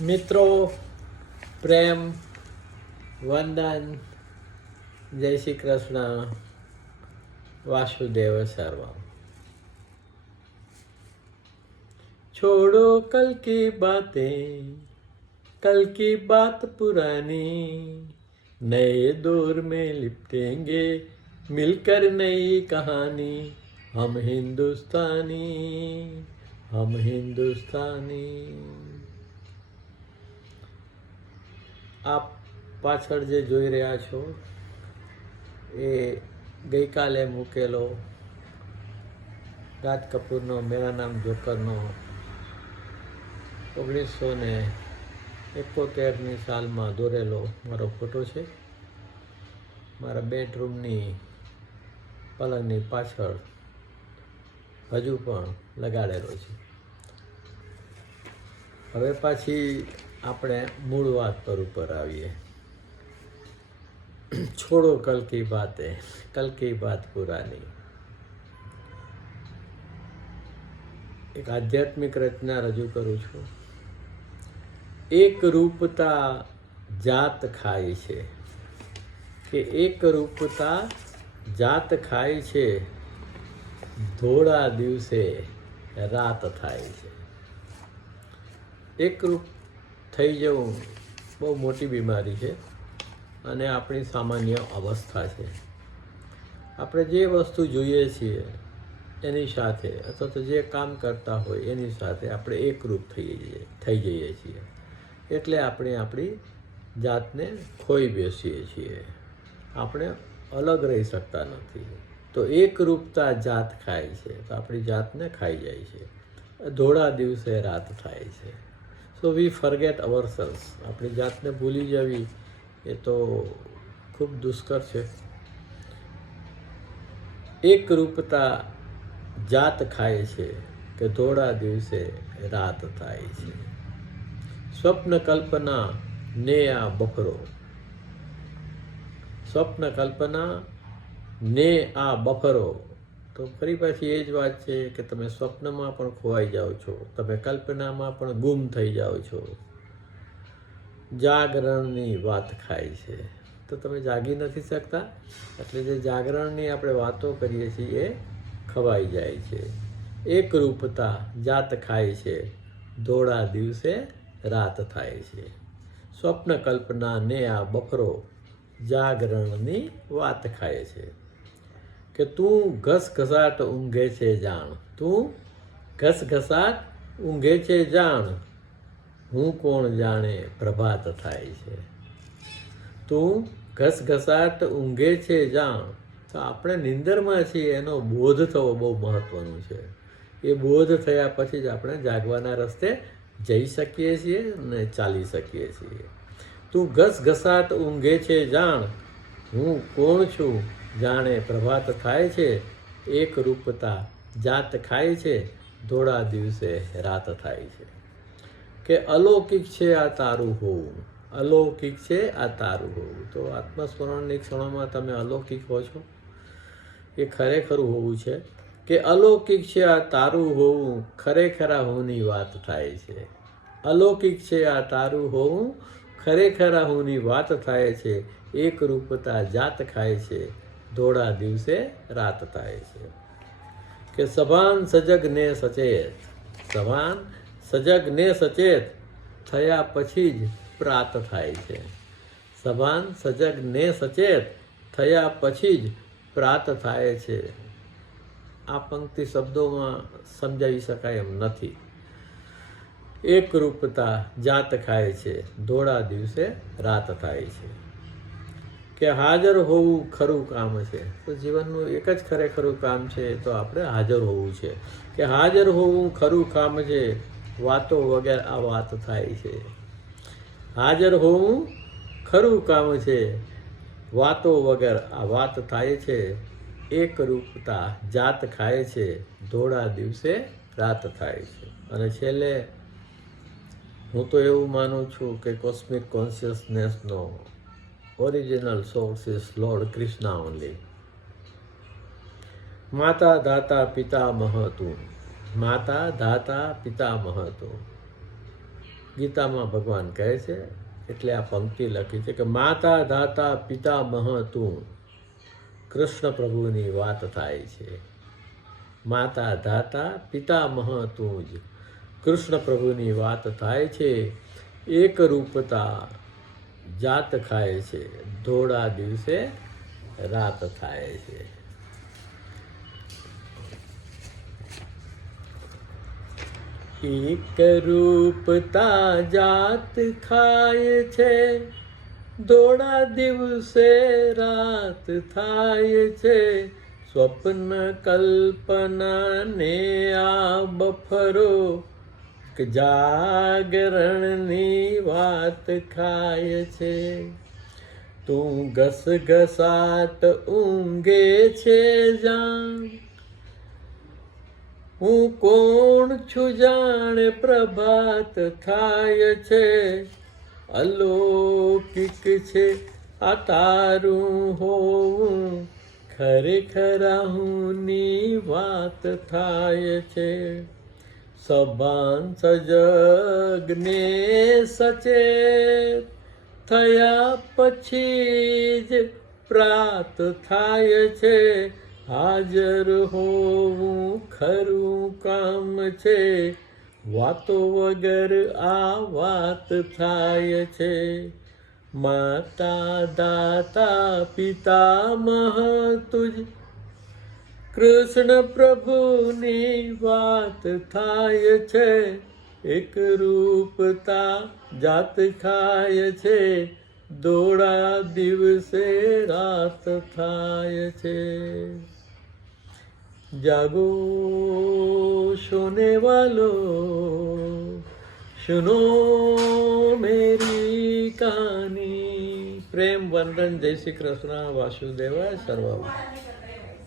મિત્રો, પ્રેમ, વંદન, જય શ્રી કૃષ્ણ, वासुदेव सर्वम। छोड़ो कल की बातें, कल की बात पुरानी, नए दौर में लिपटेंगे मिलकर नई कहानी। हम हिंदुस्तानी, हम हिंदुस्तानी। આપ પાછળ જે જોઈ રહ્યા છો એ ગઈકાલે મૂકેલો રાજ કપૂરનો મેરા નામ જોકરનો 1971ની સાલમાં દોરેલો મારો ફોટો છે। મારા બેડરૂમની પલંગની પાછળ હજુ પણ લગાડેલો છે। હવે પાછી આપણે મૂળ વાત પર ઉપર આવીએ। छोड़ो कल की बातें, कल की बात पुरानी। एक आध्यात्मिक रचना रजू करूँ छूँ। एक रूपता जात खाई छे, कि एक रूपता जात खाई छे, धोळा दिवसे रात थाय छे। एक रूप થઈ જવું બહુ મોટી બીમારી છે અને આપણી સામાન્ય અવસ્થા છે। આપણે જે વસ્તુ જોઈએ છીએ એની સાથે અથવા તો જે કામ કરતા હોય એની સાથે આપણે એકરૂપ થઈ જઈએ છીએ, એટલે આપણે આપણી જાતને ખોઈ બેસીએ છીએ। આપણે અલગ રહી શકતા નથી। તો એકરૂપતા જાત ખાય છે, તો આપણી જાતને ખાઈ જાય છે। ધોળા દિવસે રાત થાય છે। So we forget ourselves. अपनी जात ने भूली जावी ये तो खूब दुष्कर है। एक रूपता जात खाए छे, के थोड़ा दिवसे रात थाय छे। स्वप्न कल्पना ने आ बफरो, स्वप्न कल्पना ने आ बफरो। तो फरी पाછી એ જ વાત છે કે તમે સ્વપ્નમાં પણ ખોવાઈ જાઓ છો, તમે કલ્પનામાં પણ ગુમ થઈ જાઓ છો। જાગરણની વાત ખાય છે, તો તમે જાગી નથી શકતા, એટલે જે જાગરણની આપણે વાતો કરીએ છીએ એ ખવાઈ જાય છે। એક રૂપતા જાત ખાય છે, ધોળા દિવસે રાત થાય છે। સ્વપ્ન કલ્પના ને આ બફરો, જાગરણની વાત ખાય છે। કે તું ઘસઘસાટ ઊંઘે છે જાણ, તું ઘસઘસાટ ઊંઘે છે જાણ, હું કોણ જાણે પ્રભાત થાય છે। તું ઘસઘસાટ ઊંઘે છે જાણ, તો આપણે નિંદરમાં છીએ એનો બોધ થવો બહુ મહત્વનું છે। એ બોધ થયા પછી જ આપણે જાગવાના રસ્તે જઈ શકીએ છીએ અને ચાલી શકીએ છીએ। તું ઘસઘસાટ ઊંઘે છે જાણ, હું કોણ છું જાણે પ્રભાત થાય છે। એક રૂપતા જાત ખાય છે, ધોળા દિવસે રાત થાય છે। કે અલૌકિક છે આ તારું હોવું, અલૌકિક છે આ તારું હોવું। તો આત્મસ્મરણની ક્ષણોમાં તમે અલૌકિક હો છો, એ ખરેખરું હોવું છે। કે અલૌકિક છે આ તારું હોવું, ખરેખરા હોની વાત થાય છે। અલૌકિક છે આ તારું હોવું, ખરેખરા હોની વાત થાય છે। એક રૂપતા જાત ખાય છે, ધોળા દિવસે રાત થાય છે। કે સભાન સજગ ને સચેત, સભાન સજગ ને સચેત થયા પછી જ પ્રાત થાય છે। સભાન સજગ ને સચેત થયા પછી જ પ્રાત થાય છે। આ પંક્તિ શબ્દોમાં સમજાવી શકાય એમ નથી। એક રૂપતા જાત ખાય છે, ધોળા દિવસે રાત થાય છે। કે હાજર હોવું ખરું કામ છે, તો જીવનનું એક જ ખરેખરું કામ છે, તો આપણે હાજર હોવું છે। કે હાજર હોવું ખરું કામ છે, વાતો વગર આ વાત થાય છે। હાજર હોવું ખરું કામ છે, વાતો વગર આ વાત થાય છે। એક રૂપતા જાત ખાય છે, ધોળા દિવસે રાત થાય છે। અને છેલ્લે હું તો એવું માનું છું કે cosmic કોન્શિયસનેસનો original source is Lord Krishna only. માતા ધાતા પિતામહ તું, માતા ધાતા પિતામહ તું। ગીતામાં ભગવાન કહે છે, એટલે આ પંક્તિ લખી છે કે માતા ધાતા પિતા મહ તું, કૃષ્ણ પ્રભુની વાત થાય છે. માતા ધાતા પિતા મહ તું જ, કૃષ્ણ પ્રભુની વાત થાય છે. એક રૂપતા જાત ખાય છે, ધોળા દિવસે રાત થાય છે. એક રૂપતા જાત ખાય છે, ધોળા દિવસે રાત થાય છે. સ્વપ્ન કલ્પનાને આ બફરો, જાગરણની વાત ખાય છે. તું ઘસઘસાટ ઊંઘે છે જાણ, હું કોણ છું જાણે પ્રભાત થાય છે. અલૌકિક છે આ તારું હોવું, ખરેખર હુંની વાત થાય છે. સભાન સજગને સચેત થયા પછી જ પ્રાત થાય છે. હાજર હોવું ખરું કામ છે, વાતો વગર આ વાત થાય છે. માતા દાતા પિતા મહ તુજ, કૃષ્ણ પ્રભુની વાત થાય છે. એક રૂપતા જાત ખાય છે, ધોળા દિવસે રાત થાય છે. જાગો સોને વાલો, સુનો મેરી કહાની. પ્રેમ વંદન. જય શ્રી કૃષ્ણ. વાસુદેવાય સર્વમ.